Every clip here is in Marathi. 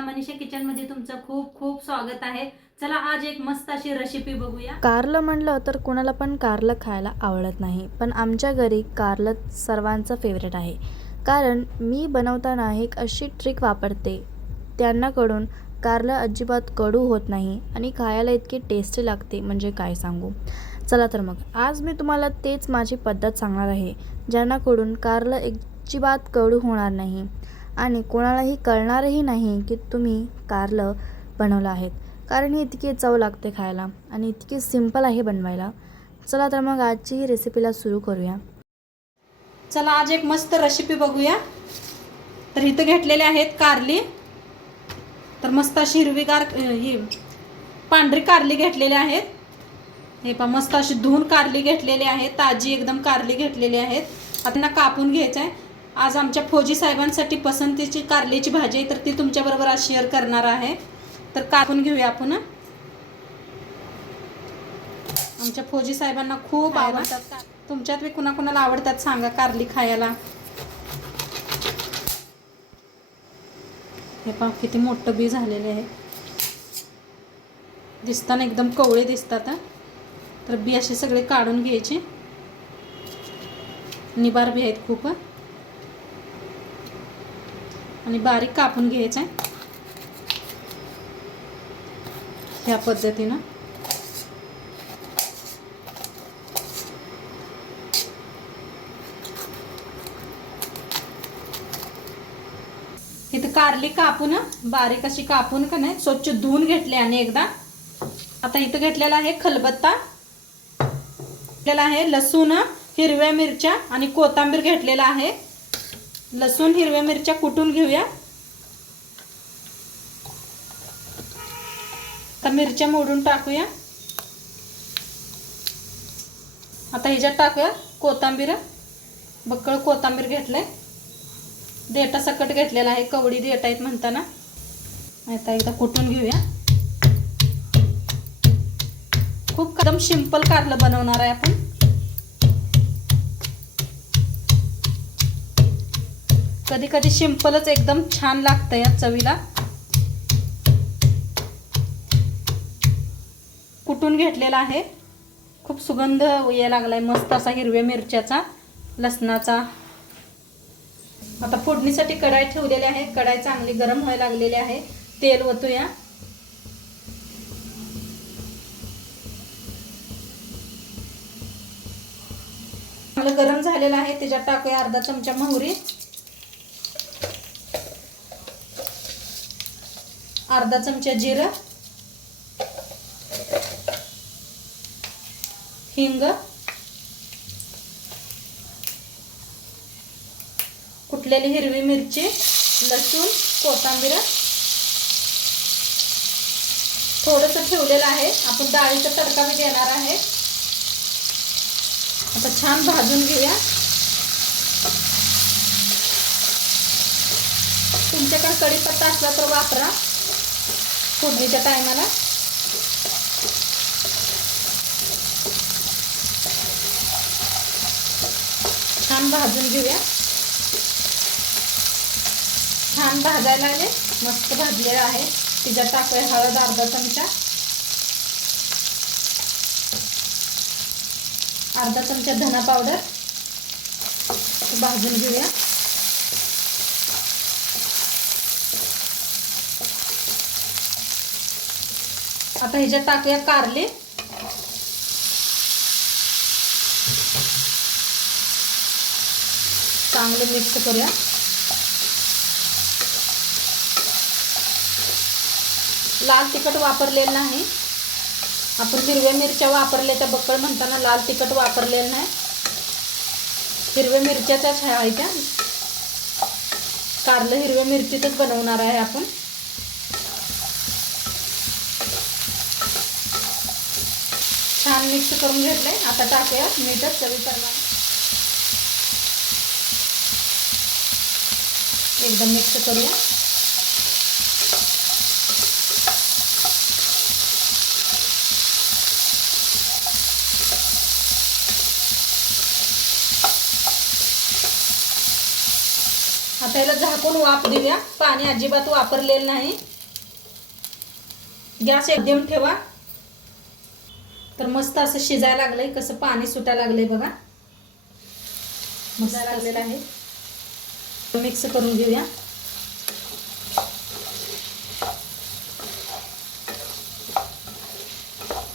मी मनीषा मनीषा किचनमध्ये तुमचं खूप खूप स्वागत आहे. चला आज एक मस्त अशी रेसिपी बघूया. कारलं म्हणलं तर कुणाला पण कारलं खायला आवडत नाही पण आमच्या घरी कारलं सर्वांचं फेवरेट आहे. कारण मी बनवताना एक अशी ट्रिक वापरते त्यांनाकडून कारलं अजिबात कडू होत नाही आणि खायला इतकी टेस्टी लागते म्हणजे काय सांगू. चला तर मग आज मी तुम्हाला तेच माझी पद्धत सांगणार आहे ज्यांनाकडून कारलं अजिबात कडू होणार नाही. आणि कोणालाही कळणारही नाही की तुम्ही कारलं बनवलं आहेत. कारण ही इतकी चव लागते खायला आणि इतकी सिंपल आहे बनवायला. चला तर मग आजची ही रेसिपीला सुरू करूया. चला आज एक मस्त रेसिपी बघूया. तर इथं घेतलेले आहेत कारली. तर मस्त अशी हिरवीगार ही पांढरी कारली घेतलेली आहेत. हे पा मस्त अशी धुवून कारली घेतलेली आहे ताजी एकदम कारली घेतलेली आहेत. आता कापून घ्यायचं आहे आज आमच्या फौजी साहेबांसाठी पसंतीची कारलीची भाजी आहे तर ती तुमच्याबरोबर आज शेअर करणार आहे तर कापून घेऊया आपण. आमच्या फौजी साहेबांना खूप आवडतात तुमच्यात बी कुणाकुणाला आवडतात सांगा कारली खायला हे पहा किती मोठं बी झालेलं आहे दिसताना एकदम कवळे दिसतात. तर बी असे सगळे काढून घ्यायचे निबार बी आहेत खूप. आणि बारीक कापून घ्यायचं आहे ह्या पद्धतीनं. इथं कारली कापून बारीक अशी कापून का नाही स्वच्छ धुवून घेतले आणि एकदा. आता इथं घेतलेला आहे खलबत्ता. घेतलेला आहे लसूण हिरव्या मिरच्या आणि कोथांबीर घेतलेला आहे. लसूण हिरव्या मिरच्या कुटून घेऊया. आता मिरच्या मोडून टाकूया. आता ह्याच्यात टाकूया कोथिंबीर. बक्कळ कोथांबीर घेतलंय. देटा सकट घेतलेला आहे कवडी देट आहेत म्हणताना. आता एकदा कुटून घेऊया. खूप कदम सिंपल कारलं बनवणार आहे आपण. कधी कधी सिंपलच एकदम छान लागतं या चवीला. कुटून घेतलेला आहे. खूप सुगंध यायला लागलाय मस्त असा हिरव्या मिरच्याचा लसणाचा. आता फोडणीसाठी कढाई ठेवलेली आहे. कढाई चांगली गरम व्हायला लागलेली आहे. तेल ओतूया. चांगलं गरम झालेलं आहे. त्याच्यात टाकूया अर्धा चमचा मोहरी. अर्धा चमचा जिरं. हिंग. कुठलेली हिरवी मिरची लसूण कोथिंबीर. थोडंसं ठेवलेलं आहे. आपण डाळीचा तडका मी देणार आहे. आता छान भाजून घेऊया. तुमच्याकडे कढीपत्ता असला तर वापरा. फोडणीच्या टायमाला. छान भाजून घेऊया. छान भाजायला आले. मस्त भाजलेलं आहे. तिच्यात टाकूया हळद अर्धा चमचा. अर्धा चमचा धना पावडर. भाजून घेऊया. आता ह्याच्यात टाकूया कारले. चांगले मिक्स करूया. लाल तिखट वापरलेलं नाही. आपण हिरव्या मिरच्या वापरल्या त्या बक्कळ म्हणताना लाल तिखट वापरलेलं नाही. हिरव्या मिरच्याच्याच आहे त्या. कारलं हिरव्या मिरचीतच बनवणार आहे आपण. छान मिक्स करून घेतले आता टाकूया मीठच चवीप्रमाणे एकदम मिक्स करूया. आता याला झाकून वाफ देऊया. पाणी अजिबात वापरलेलं नाही. गॅस एकदम ठेवा. तर मस्त असं शिजायला लागलंय कसं पाणी सुटायला लागलंय बघा. मस्त लागलेलं आहे. मिक्स करून घेऊया.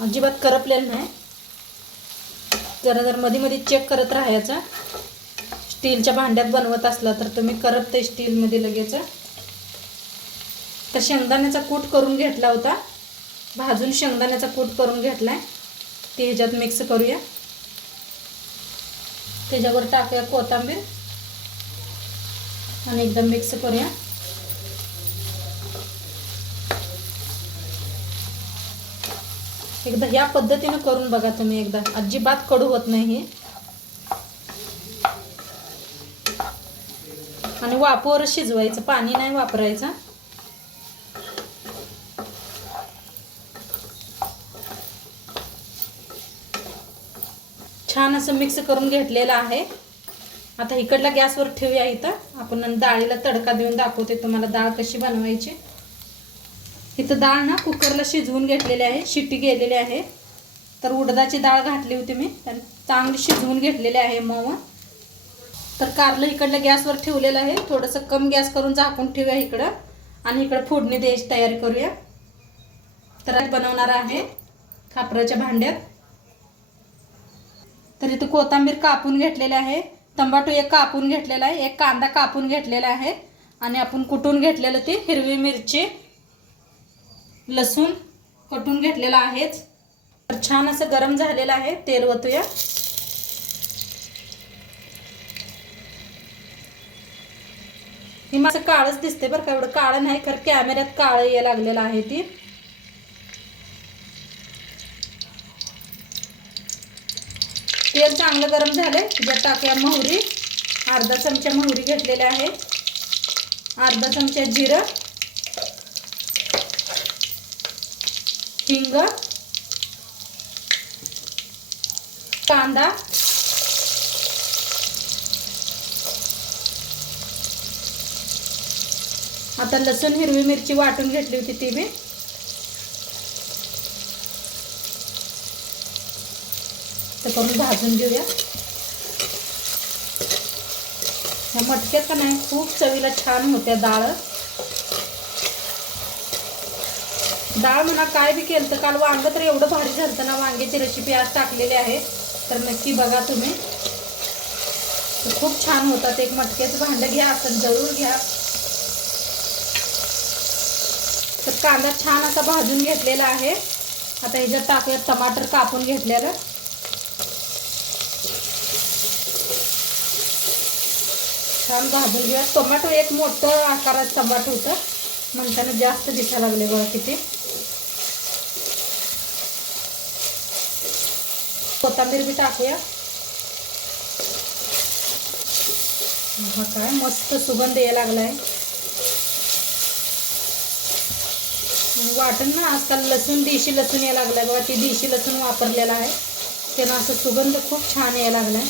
अजिबात करपलेलं नाही. जरा जर मध्ये मध्ये चेक करत राहायचं. स्टीलच्या भांड्यात बनवत असला तर तुम्ही करपते स्टीलमध्ये लगेच. तर शेंगदाण्याचा कूट करून घेतला होता. भाजून शेंगदाण्याचा कूट करून घेतलाय. ते ह्याच्यात मिक्स करूया. त्याच्यावर टाकूया कोथिंबीर. आणि एकदम मिक्स करूया. एकदा या पद्धतीनं करून बघा तुम्ही एकदा. अजिबात कडू होत नाही आणि वाफवर शिजवायचं. पाणी नाही वापरायचं. छान असं मिक्स करून घेतलेलं आहे. आता इकडला गॅसवर ठेवूया इथं. आपण डाळीला तडका देऊन दाखवते तुम्हाला डाळ कशी बनवायची. इथं डाळ ना कुकरला शिजवून घेतलेली आहे. शिट्टी गेलेली आहे. तर उडदाची डाळ घातली होती मी. तर चांगली शिजवून घेतलेली आहे मऊ. तर कारलं इकडल्या गॅसवर ठेवलेलं आहे. थोडंसं कम गॅस करून झाकून ठेवूया इकडं. आणि इकडं फोडणी द्यायची तयारी करूया. तर आज बनवणार आहे खापराच्या भांड्यात. तर इथं कोथिंबीर कापून घेतलेले आहे. तंबाटू एक कापून घेतलेला आहे. एक कांदा कापून घेतलेला आहे. आणि आपण कुटून घेतलेलं ते हिरवी मिरची लसूण कटून घेतलेला आहेच. तर छान असं गरम झालेलं आहे. तेल वतूया ही माझं काळच दिसते बरं का. एवढं काळं नाही खरं कॅमेऱ्यात काळं ये लागलेलं आहे ती. तेल चांगलं गरम झालंय. ज्या टाकूया मोहरी. अर्धा चमचा मोहरी घेतलेल्या आहे. अर्धा चमचा जिरं. हिंग. कांदा. आता लसूण हिरवी मिरची वाटून घेतली होती ती मी ते करून भाजून घेऊया. ह्या मटक्यात का नाही खूप चवीला छान होत्या डाळ. डाळ म्हणा काय बी केलं तर काल वांग तर एवढं भारी झालं ना वांग्याची रेसिपी आज टाकलेली आहे. तर नक्की बघा तुम्ही. खूप छान होतात एक मटक्याचं भांडं. घ्या असं जरूर घ्या. तर कांदा छान असा भाजून घेतलेला आहे. आता ह्याच्यात टाकूया टमाटर कापून घेतलेलं. छान भाजून घेऊया टोमॅटो एक मोठं आकारात टमाटो होतं. म्हणताना जास्त दिसायला लागले बघा किती. कोथांबीर बी टाकूया. हा काय मस्त सुगंध यायला लागलाय. वाटण ना आजकाल लसूण देशी लसूण यायला लागलाय बघा. ती देशी लसूण वापरलेला आहे. त्यानं असं सुगंध खूप छान यायला लागलाय.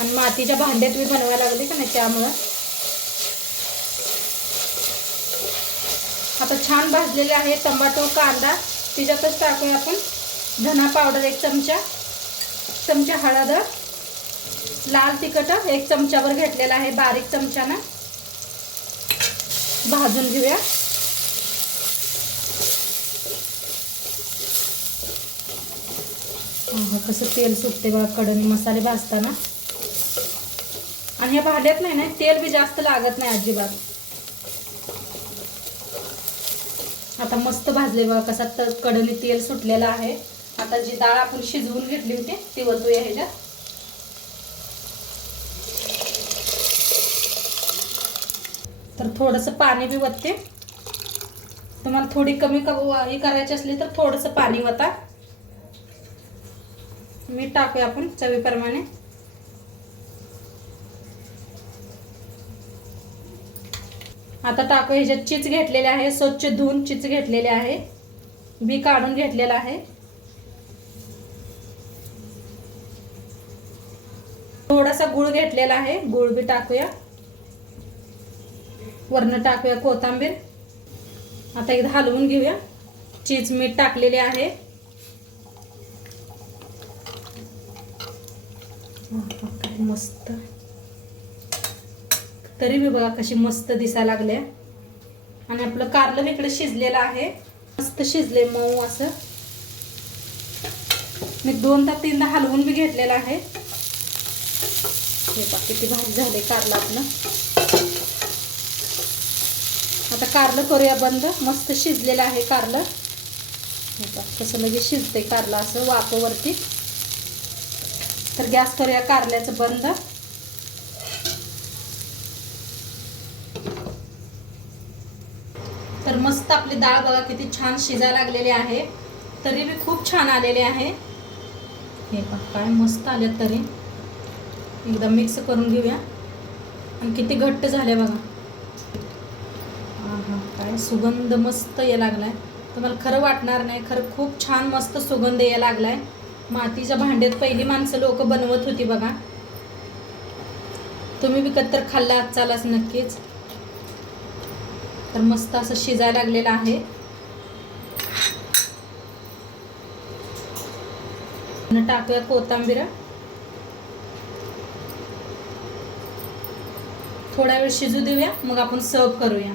आणि मातीच्या भांड्यात मी बनवायला लागले का नाही त्यामुळं? आता छान भाजलेले आहे टमाटो कांदा. तिच्यातच टाकूया आपण. धना पावडर एक चमचा चमचा हळद लाल तिखट एक चमच्यावर घेतलेला आहे बारीक चमच्यानं. भाजून घेऊया. कसं तेल सुटते बघा कडणी मसाले भाजताना. आणि ह्या भांड्यात नाही ना तेल बी जास्त लागत नाही अजिबात. आता मस्त भाजले बघा कसा तर कडली तेल सुटलेलं आहे. आता जी डाळ आपण शिजवून घेतली होती ती वतूया ह्याच्यात. तर थोडंसं पाणी बी वतते. तुम्हाला थोडी कमी क हे करायची असली तर थोडंसं पाणी वता. मीठ टाकूया आपण चवीप्रमाणे. आता टाकू ह्याच्यात चीज घेतलेले आहे स्वच्छ धुवून चीज घेतलेले आहे. बी काढून घेतलेलं आहे. थोडासा गुळ घेतलेला आहे. गुळ बी टाकूया. वरनं टाकूया कोथांबीर. आता एकदा हलवून घेऊया. चीज मीठ टाकलेले आहे. मस्त. तरी बी बघा कशी मस्त दिसायला लागल्या. आणि आपलं कारलं इकडे शिजलेलं आहे. मस्त शिजले मऊ असं. मी दोनदा तीनदा हलवून बी घेतलेलं आहे. हे पहा किती भारी झाले कारलं आपलं. आता कारलं करूया बंद. मस्त शिजलेलं आहे कारलं. हे पहा कसं लगेच शिजते कारलं असं वाफवरती. तर गॅस करूया कारल्याचं बंद तर मस्त आपली डाळ बघा किती छान शिजा लागलेली आहे. तरी बी खूप छान आलेले आहे. हे बघा काय मस्त आले तरी. एकदा मिक्स करून घेऊया. आणि किती घट्ट झाले बघा. हा काय सुगंध मस्त या लागलाय. तुम्हाला खरं वाटणार नाही खरं खूप छान मस्त सुगंध या लागलाय. मातीच्या भांड्यात पहिली माणसं लोक बनवत होती बघा. तुम्ही बी कत्तर खाल्ला आजचालाच नक्कीच. तर मस्त असं शिजायला लागलेलं आहे. टाकूया कोथिंबीर. थोडा वेळ शिजू देऊया मग आपण सर्व करूया.